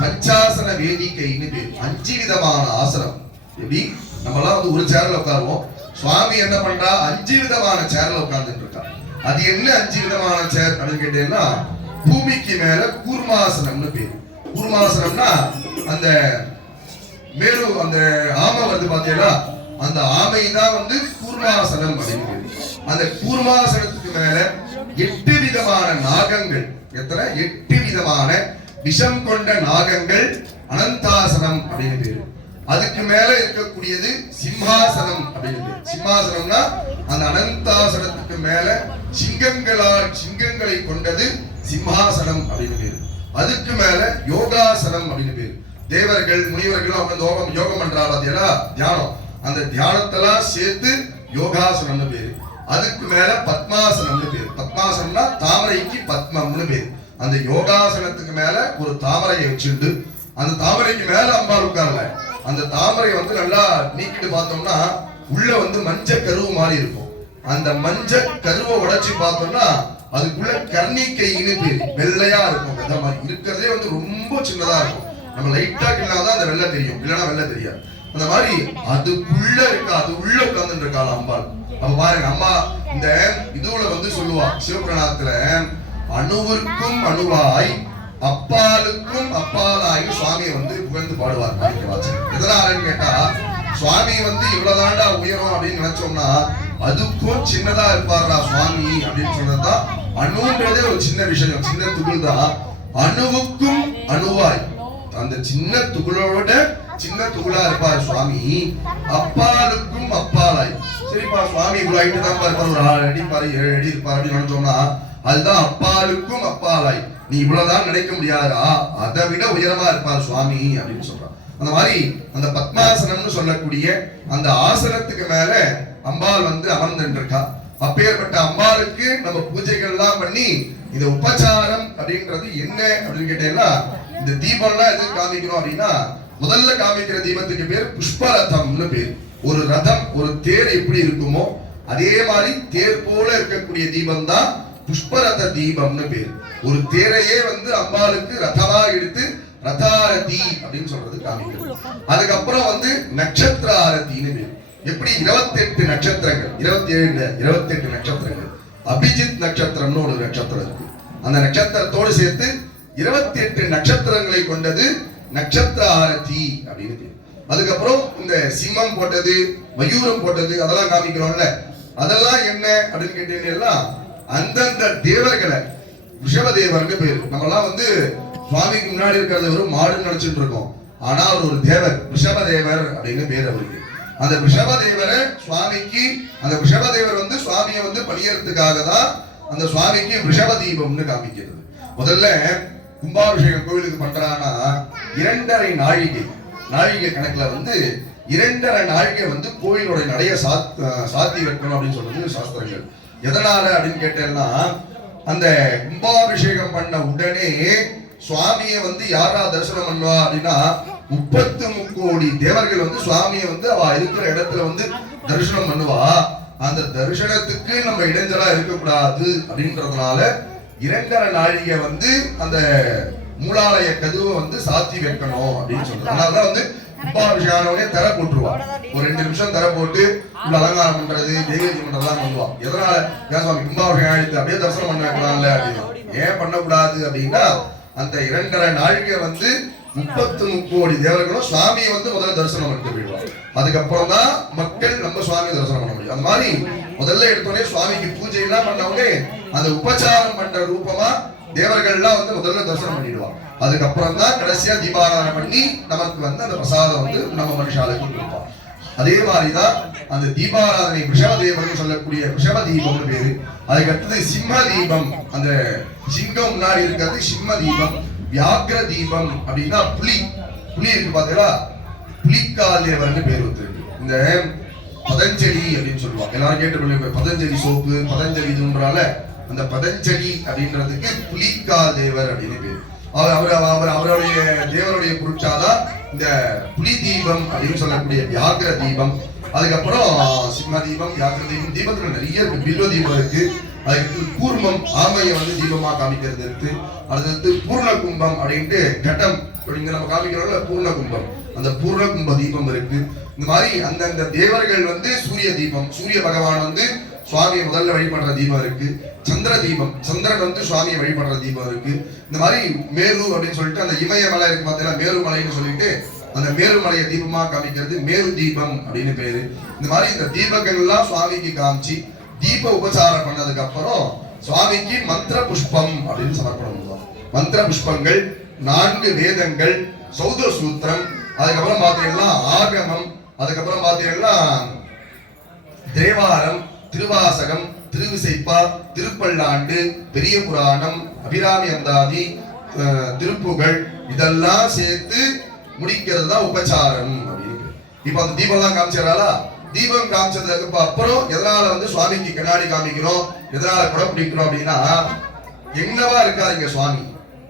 பஞ்சாசன வேதிக்கைன்னு பேரு. 5 விதமான ஆசனம். எப்படி நம்மலாம் வந்து ஒரு சேர்ல உட்காருவோம், சுவாமி என்ன பண்றா 5 விதமான சேர்ல உட்கார்ந்துட்டு இருக்கா. அது என்ன 5 விதமான சேர் அப்படின்னு கேட்டீங்கன்னா பூமிக்கு மேல கூர்மாசனம்னு பேரு. கூர்மாசனம்னா அந்த மேரு அந்த ஆமை வருது பாத்தீங்களா, அந்த ஆமை தான் வந்து கூர்மாசனம் அப்படின்னு பேரு. அந்த கூர்மாசனத்துக்கு மேல 8 விதமான நாகங்கள். எத்தனை? 8 விதமான விஷம் கொண்ட நாகங்கள் அனந்தாசனம் அப்படின்னு பேரு. அதுக்கு மேல இருக்கக்கூடியது சிம்ஹாசனம் அப்படின்னு பேரு. சிம்ஹாசனம்னா அந்த அனந்தாசனத்துக்கு மேல சிங்கங்களை கொண்டது சிம்ஹாசனம் அப்படின்னு பேரு. அதுக்கு மேல யோகாசனம் அப்படின்னு பேரு. தேவர்கள் முனிவர்களும் அவங்க யோகம் பண்றா பாத்தீங்களா, தியானம். அந்த தியானத்தெல்லாம் சேர்த்து யோகாசனம்னு பேரு. அதுக்கு மேல பத்மாசனம்னு பேரு. பத்மாசனம்னா தாமரைக்கு பத்மம்னு பேரு. அந்த யோகாசனத்துக்கு மேல ஒரு தாமரையை வச்சுட்டு அந்த தாமரைக்கு மேல அம்பாள் உட்காரல. அந்த தாமரை வந்து நல்லா நீக்கிட்டு பார்த்தோம்னா உள்ள வந்து மஞ்ச கருவு மாதிரி இருக்கும். அந்த மஞ்ச கருவை உடைச்சு பார்த்தோம்னா அதுக்குள்ள கர்ணிக்கைன்னு பேரு. வெள்ளையா இருக்கும். அந்த மாதிரி இருக்கிறதே வந்து ரொம்ப சின்னதா இருக்கும். நம்ம லைட்டா கிள்ளாதான் அந்த வெள்ளை தெரியும், இல்லைன்னா வெள்ளை தெரியாது. அந்த மாதிரி அதுக்குள்ள இருக்கா, அது உள்ள உட்கார்ந்து இருக்காள் அம்பாள். அப்ப பாருங்க, அம்மா இந்த இதுல வந்து சொல்லுவா சிவபுராணத்துல, அணுவிற்கும் அணுவாய் அப்பாலுக்கும் அப்பாலாய் சுவாமியை வந்து புகழ்ந்து பாடுவார் மாணிக்கவாசகர். எதனாலன்னு கேட்டா, சுவாமி வந்து இவ்வளவுதாண்டா உயரம் அப்படின்னு நினைச்சோம்னா அதுக்கும் சின்னதா இருப்பாரா சுவாமி அப்படின்னு சொல்றதுதான். அணுன்றதே ஒரு சின்ன விஷயம், சின்ன துகள் தான். அணுவுக்கும் அணுவாய், அந்த சின்ன துகளோட சின்ன துகளா இருப்பார் சுவாமி. அப்பாலுக்கும் அப்பாலாய், சரிப்பா சுவாமி இவ்வளவு ஹைட்டு தான் இருப்பார், ஒரு 6 அடி பாரு 7 அடி இருப்பார் அப்படின்னு நினைச்சோம்னா அதுதான் அப்பாலுக்கும் அப்பாலாய். நீ இவ்வளவுதான் நினைக்க முடியாதா, அதை விட உயரமா இருப்பார் சுவாமி அப்படின்னு சொல்றான். அந்த மாதிரி அந்த பத்மாசனம்னு சொல்லக்கூடிய அந்த ஆசனத்துக்கு மேல அம்பாள் வந்து அமர்ந்துருக்கா. அப்பேற்பட்ட அம்பாளுக்கு நம்ம பூஜைகள் எல்லாம் பண்ணி இந்த உபச்சாரம் அப்படின்றது என்ன அப்படின்னு கேட்டீங்கன்னா, இந்த தீபம்லாம் எதுக்கு காமிக்கிறோம் அப்படின்னா, முதல்ல காமிக்கிற தீபத்துக்கு பேர் புஷ்பரதம்னு பேர். ஒரு ரதம், ஒரு தேர் எப்படி இருக்குமோ அதே மாதிரி தேர் போல இருக்கக்கூடிய தீபம் தான் புஷ்பரத தீபம்னு பேர். ஒரு தேரையே வந்து அம்பாளுக்கு ரதமா எடுத்து ரதாரதி அப்படின்னு சொல்றது காமிக்கிறது. அதுக்கப்புறம் வந்து நட்சத்திர ஆரத்தின்னு பேர். எப்படி 28 நட்சத்திரங்கள், 28 நட்சத்திரங்கள், அபிஜித் நட்சத்திரம்னு ஒரு நட்சத்திரம் இருக்கு. அந்த நட்சத்திரத்தோடு சேர்த்து 28 நட்சத்திரங்களை கொண்டது நட்சத்திர ஆரத்தி அப்படின்னு பேர். அதுக்கப்புறம் இந்த சிம்மம் போட்டது, மயூரம் போட்டது, அதெல்லாம் காமிக்கிறோம்ல, அதெல்லாம் என்ன அப்படின்னு கேட்டீங்கன்னா, அந்தந்த தேவர்களை ரிஷபதேவர்னு பேரு. நம்ம எல்லாம் வந்து சுவாமிக்கு முன்னாடி இருக்கிறது ஒரு மாடுன்னு நினைச்சிட்டு இருக்கோம். ஆனா அவர் ஒரு தேவர், ரிஷபதேவர் அப்படின்னு பேர் அவருக்கு. அந்த ரிஷபதேவரை சுவாமிக்கு, அந்த ரிஷபதேவர் வந்து சுவாமியை வந்து பணியறதுக்காக தான் அந்த சுவாமிக்கு ரிஷப தீபம்னு காமிக்கிறது. முதல்ல கும்பாபிஷேகம் கோவிலுக்கு பண்றான்னா 2.5 நாழிகை கணக்குல வந்து 2.5 நாழிகை வந்து கோயிலோட நடைய சாத்தி வைக்கணும் அப்படின்னு சொல்றது சாஸ்திரங்கள். எதனால அப்படின்னு கேட்டேன்னா, அந்த கும்பாபிஷேகம் பண்ண உடனே சுவாமியை வந்து யாரா தரிசனம் பண்ணுவா அப்படின்னா 33 கோடி தேவர்கள் வந்து சுவாமியை வந்து அவ இருக்கிற இடத்துல வந்து தரிசனம் பண்ணுவா. அந்த தரிசனத்துக்கு நம்ம இடைஞ்சலா இருக்கக்கூடாது அப்படின்றதுனால 2.5 நாழிகை வந்து அந்த மூலாலய கதவை வந்து சாத்தி வைக்கணும் அப்படின்னு சொல்றாங்க. அதனாலதான் வந்து கும்பாபிஷேகம் தர போட்டுருவா. ஒரு 2 நிமிஷம் தர போட்டு உள்ள அலங்காரம் பண்றது, தெய்வீகம் பண்றதுலாம் பண்ணுவா. எதனால ஏன் சுவாமி கும்பாபிஷேகம் ஆயிடுத்து அப்படியே தரிசனம் பண்ண வைக்கலாம்ல அப்படின்னு. ஏன் பண்ணக்கூடாது அப்படின்னா, அந்த 2.5 நாழிகை வந்து 33 கோடி தேவர்களும் சுவாமியை வந்து முதல்ல தரிசனம் பண்ணிட்டு போயிடுவாங்க. அதுக்கப்புறம் தான் மக்கள் நம்ம சுவாமியை தரிசனம் பண்ண முடியும். அந்த மாதிரி முதல்ல எடுத்தோடனே சுவாமிக்கு பூஜை எல்லாம் பண்ணவங்க அந்த உபச்சாரம் பண்ற ரூபமா தேவர்கள் எல்லாம் வந்து முதல்ல தரிசனம் பண்ணிடுவாங்க. அதுக்கப்புறம் தான் கடைசியா தீபாராதனை பண்ணி நமக்கு வந்து அந்த பிரசாதம் வந்து நம்ம மனுஷாலுக்கு கொடுப்பாங்க. அதே மாதிரிதான் அந்த தீபாராதனை ரிஷபதேவன் சொல்லக்கூடிய ரிஷப தீபம்னு பேரு. அதுக்கு அடுத்தது சிம்ம தீபம், அந்த சிங்கம் முன்னாடி இருக்கிறது சிம்ம தீபம். வியாக்ர தீபம் அப்படின்னா புலி இருக்கு பாத்தீங்களா, புலிக்கால் தேவர்னு பேர் வந்துருக்கு. இந்த பதஞ்சலி அப்படின்னு சொல்லுவாங்க, எல்லாரும் கேட்டு பதஞ்சலி சோப்பு, பதஞ்சலி இதுன்றால அந்த பதஞ்சலி அப்படின்றதுக்கு புலிக்கால் தேவர் அப்படின்னு பேரு. அவருடைய தேவருடைய பொருட்சாதான் இந்த புலி தீபம் அப்படின்னு சொல்லக்கூடிய வியாக்ர தீபம். அதுக்கப்புறம் சிம்ம தீபம், வியாக்ர தீபம். தீபத்துல நிறைய இருக்கு. பில்வ தீபம் இருக்கு. அதுக்கு கூர்மம், ஆமையை வந்து தீபமா காமிக்கிறது இருக்கு. அடுத்து பூர்ண கும்பம் அப்படின்ட்டு கட்டம் அப்படிங்கிற நம்ம காமிக்கிறோம்ல, பூர்ண கும்பம், அந்த பூர்ண கும்ப தீபம் இருக்கு. இந்த மாதிரி அந்தந்த தேவர்கள் வந்து சூரிய தீபம், சூரிய பகவான் வந்து சுவாமியை முதல்ல வழிபடுற தீபம் இருக்கு. சந்திர தீபம், சந்திரன் வந்து சுவாமியை வழிபடுற தீபம் இருக்கு. இந்த மாதிரி மேரு அப்படின்னு சொல்லிட்டு அந்த இமயமலை இருக்கு பார்த்தீங்கன்னா, மேருமலைன்னு சொல்லிட்டு அந்த மேருமலையை தீபமா காமிக்கிறது மேரு தீபம் அப்படின்னு பேரு. இந்த மாதிரி இந்த தீபங்கள் எல்லாம் சுவாமிக்கு காமிச்சு தீப உபசாரம் பண்ணதுக்கு அப்புறம் சுவாமிக்கு மந்திர புஷ்பம் அப்படின்னு சமர்ப்பணம் பண்ணுவாங்க. மந்திர புஷ்பங்கள், 4 வேதங்கள், சௌத சூத்திரம், அதுக்கப்புறம் பாத்தீங்கன்னா ஆகமம், அதுக்கப்புறம் பாத்தீங்கன்னா தேவாரம், திருவாசகம், திருவிசைப்பா, திருப்பல்லாண்டு, பெரிய புராணம், அபிராமி அந்தாதி, திருப்புகழ், இதெல்லாம் சேர்த்து முடிக்கிறது தான் உபச்சாரம் அப்படின்னு. இப்ப அந்த தீபம் எல்லாம் காமிச்சாரா, தீபம் காமிச்சதுக்கு அப்புறம் எதனால வந்து சுவாமிக்கு கண்ணாடி காமிக்கிறோம், எதனால குடம் பிடிக்கிறோம் அப்படின்னா, என்னவா இருக்காரு இங்க சுவாமி,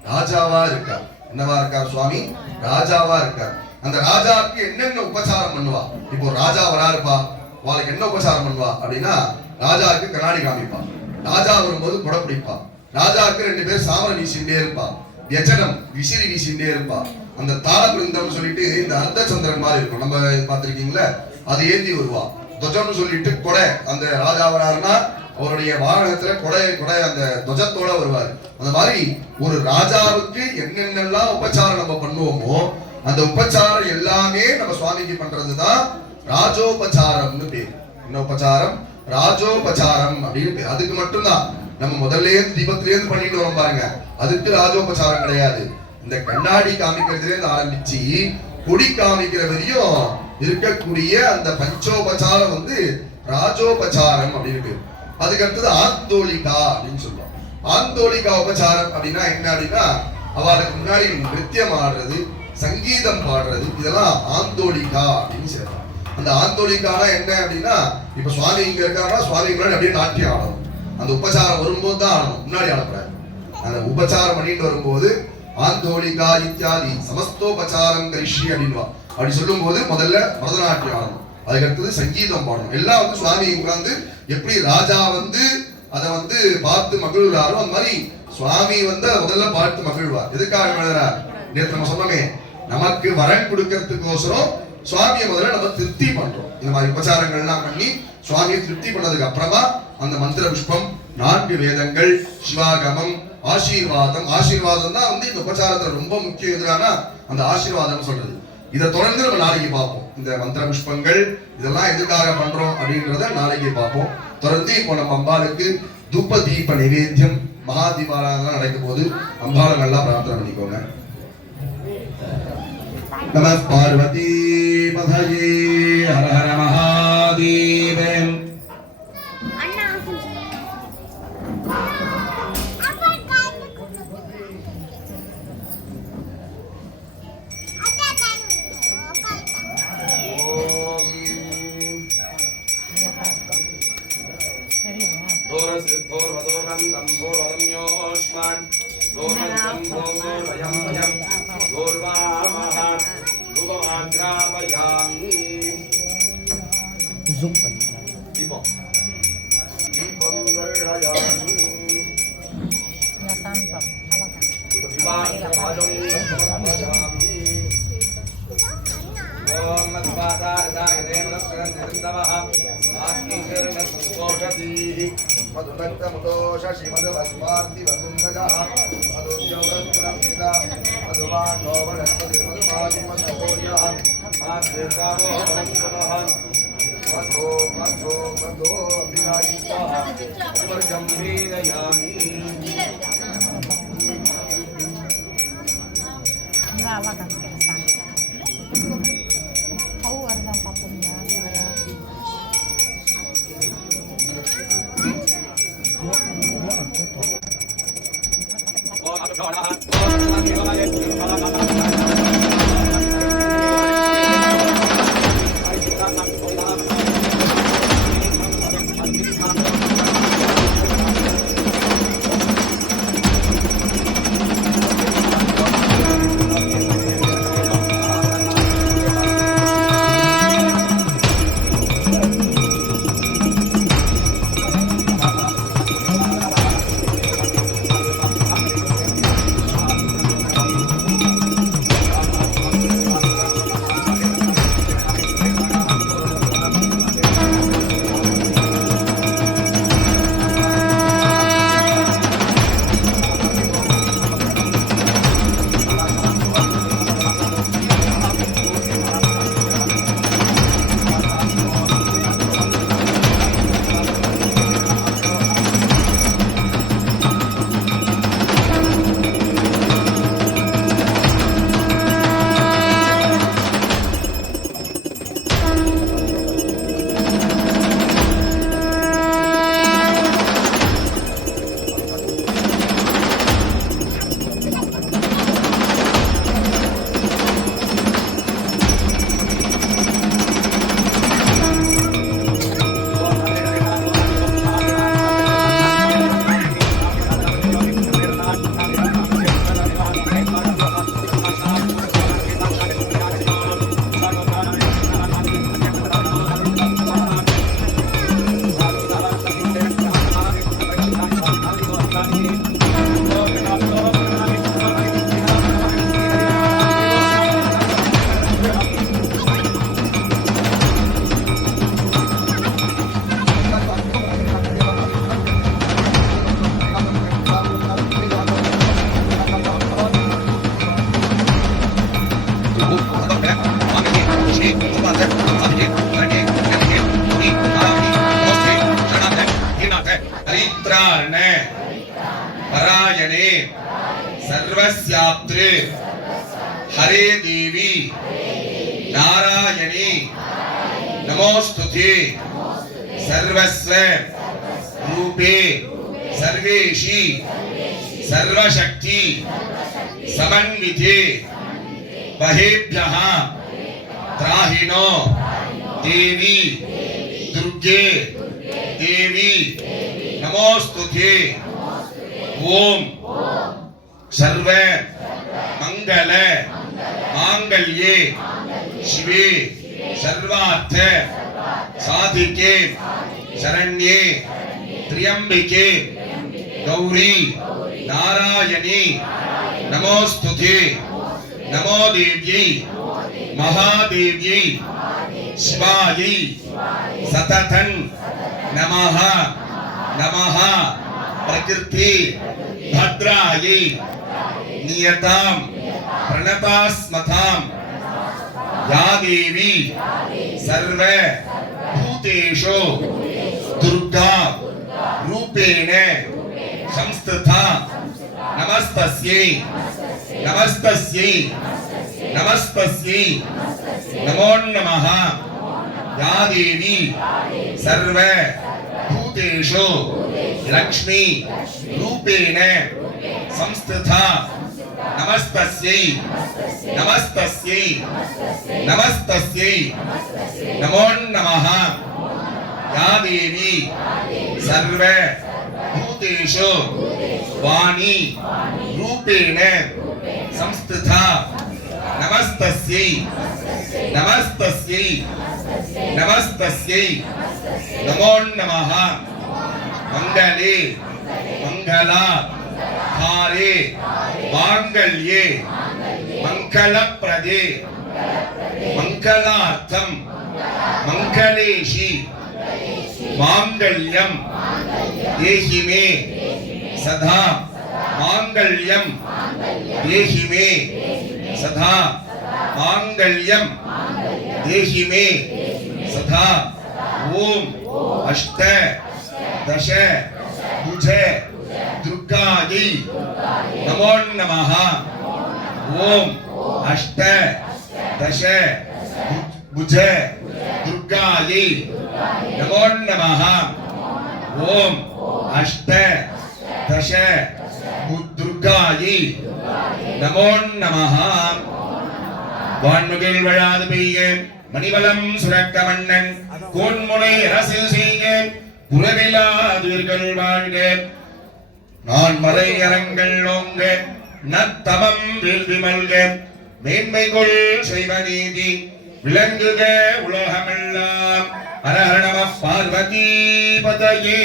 ராஜாவா இருக்கார். என்னவா இருக்கார் சுவாமி, ராஜாவா இருக்கார். அந்த ராஜாவுக்கு என்னென்ன உபச்சாரம் பண்ணுவா, இப்போ ராஜா வராருப்பா, அவளுக்கு என்ன உபச்சாரம் பண்ணுவா அப்படின்னா, ராஜாவுக்கு கண்ணாடி காமிப்பா. ராஜா வரும்போது கொடை பிடிப்பான். ராஜாவுக்கு 2 பேர் சாமரம் வீசிண்டே இருப்பான். யஜனம் விசிறி வீசிண்டே இருப்பான். அந்த தாள பிருந்தம் சொல்லிட்டு இந்த அர்த்தச்சந்திரன் மாதிரி இருக்கும், நம்ம பார்த்திருக்கீங்களா, அது ஏந்தி வருவா. துவஜம்னு சொல்லிட்டு கொடை, அந்த ராஜா வராருன்னா அவருடைய வாகனத்துல கொடை அந்த துவஜத்தோட வருவார். அந்த மாதிரி ஒரு ராஜாவுக்கு என்னென்னலாம் உபச்சாரம் நம்ம பண்ணுவோமோ அந்த உபச்சாரம் எல்லாமே நம்ம சுவாமிக்கு பண்றதுதான் ராஜோபச்சாரம்னு பேர். என்ன உபச்சாரம்? ராஜோபச்சாரம் அப்படின்னு பேர். அதுக்கு மட்டும்தான் நம்ம முதல்ல தீபத்திலேருந்து பண்ணிட்டு வரோம் பாருங்க, அதுக்கு ராஜோபச்சாரம் கிடையாது. இந்த கண்ணாடி காமிக்கிறதுல இருந்து ஆரம்பிச்சு கொடி காமிக்கிற வரையும் இருக்கக்கூடிய அந்த பஞ்சோபச்சாரம் வந்து ராஜோபச்சாரம் அப்படின்னு பேர். அதுக்கு அடுத்தது ஆந்தோலிகா அப்படின்னு சொல்லுவோம். ஆந்தோலிகா உபச்சாரம் அப்படின்னா என்ன அப்படின்னா, அவளுக்கு முன்னாடி நிருத்தியம் ஆடுறது, சங்கீதம் பாடுறது, இதெல்லாம் ஆந்தோலிகா அப்படின்னு சொல்றாங்க. அந்த ஆந்தோலிகானா என்ன அப்படின்னா, இப்ப சுவாமி இங்க இருக்காங்கன்னா சுவாமி முன்னாடி அப்படியே நாட்டியம் ஆடணும். அந்த உபச்சாரம் வரும்போது தான் ஆடணும், முன்னாடி ஆடக்கூடாது. அந்த உபச்சாரம் பண்ணிட்டு வரும்போது ஆந்தோலிகா இத்தியாதி சமஸ்தோபச்சாரம் கரிஷி அப்படின்வா. அப்படி சொல்லும் போது முதல்ல பரதநாட்டியம் ஆடணும், அதுக்கு அடுத்தது சங்கீதம் பாடணும். எல்லாம் வந்து சுவாமி உட்கார்ந்து எப்படி ராஜா வந்து அதை வந்து பார்த்து மகிழ்வாரோ அந்த மாதிரி சுவாமி வந்து முதல்ல பார்த்து மகிழ்வார். எதுக்காக மகிழ்றார்? நேற்று நம்ம சொன்னோமே, நமக்கு வரன் கொடுக்கறதுக்கோசரம் சுவாமியை முதல்ல நம்ம திருப்தி பண்றோம். இந்த மாதிரி உபச்சாரங்கள்லாம் பண்ணி சுவாமியை திருப்தி பண்ணதுக்கு அப்புறமா அந்த மந்திர புஷ்பம், 4 வேதங்கள், சிவாகமம், ஆசீர்வாதம். ஆசீர்வாதம் தான் வந்து இந்த உபச்சாரத்துல ரொம்ப முக்கியம். எதுனா அந்த ஆசீர்வாதம் சொல்றது. இதை தொடர்ந்து நம்ம நாளைக்கு பார்ப்போம். இந்த மந்திர புஷ்பங்கள் இதெல்லாம் எதுக்காக பண்றோம் அப்படின்றத நாளைக்கு பார்ப்போம். தொடர்ந்து இப்போ நம்ம அம்பாளுக்கு தூப தீப நிவேத்தியம் மகா தீபாராதனை நடக்கும் போது அம்பாளை நல்லா பிரார்த்தனை பண்ணிக்கோங்க. நம பார்வதி பதயே ஹர ஹர மகாதேவன். सर्वस्याप्त्रे हरे देवी नारायणी नमोस्तुते सर्वस्व रूपे सर्वेशी सर्वशक्ति समन्विते बहेभ्यः त्राहिनो देवी दुर्गे देवी नमोस्तुते ओम सर्व मंगल मांगल्ये शिवे सर्वार्थ साधिके शरण्ये त्र्यंबिके गौरी नारायणी नमोस्तुते नमो देव्यै महादेव्यै शिवायै सततं नमः नमः प्रकृति भद्रायै नियतां प्रणतास्मतां या देवी सर्व भूतेषु दुर्गा रूपेण संस्थिता नमस्तस्यै नमस्तस्यै नमस्तस्यै नमो नमः या देवी सर्व भूतेषु लक्ष्मी रूपेण संस्थिता नमस्तस्यै नमस्तस्यै नमस्तस्यै नमो नमः या देवी सर्व भूतेषु वाणी रूपेण संस्थिता नमस्तस्यै नमस्तस्यै नमस्तस्यै नमो नमः मंगले मंगला हारे मांगल्ये मंगलप्रदे मंगलार्थं मंगलेशी मांगल्यं देहि मे सदा मांगल्यं देहि मे सदा मांगल्यं देहि मे सदा ओम अष्ट दश भुज दुर्गायै नमो नमः ओम अष्ट दश भुज दुर्गायै नमो नमः ओम अष्ट दश दुर्गायै नमो नमः வான்முகில் வழாது பெய்க மணிவலம் சுரக்க மன்னன் கோன்முனை அரசு செய்க குறவிலாதுர்கள் வாழ்க நான் மலை அரங்கள் ஓங்க நத்தமம் வீழ்வி மல்க மேன்மைகொள் செய்வ நீதி விளங்குக உலகமெல்லாம் ஹரஹர நம பார்வதி பதயே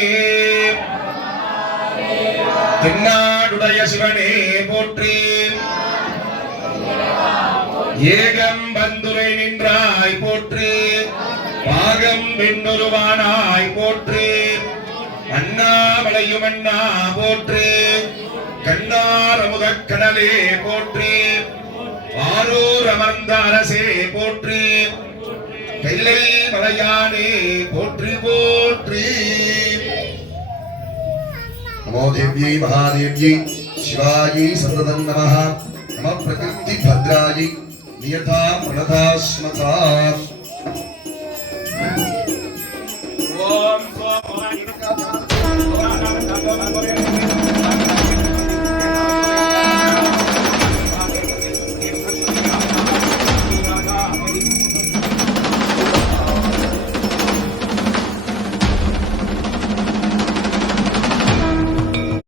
தென்னாடுடைய சிவனே போற்றி ஏகம் பந்துரை நின்றாய் போற்றி பாகம் வெண்ணுருவானாய் போற்றி அண்ணாமலையும் அண்ணா போற்றி கண்ணார் அமுதக் கடலே போற்றி ஆரூர் அமர்ந்த அரசே போற்றி கைலை மலையானே போற்றி போற்றி நமோ தேவ்யை மகாதேவ்யை சிவாயை சததம் நமः நம பிரகிருதி பத்ராயை நியதா பிரணதாஸ்மதா ஓம் சோமாய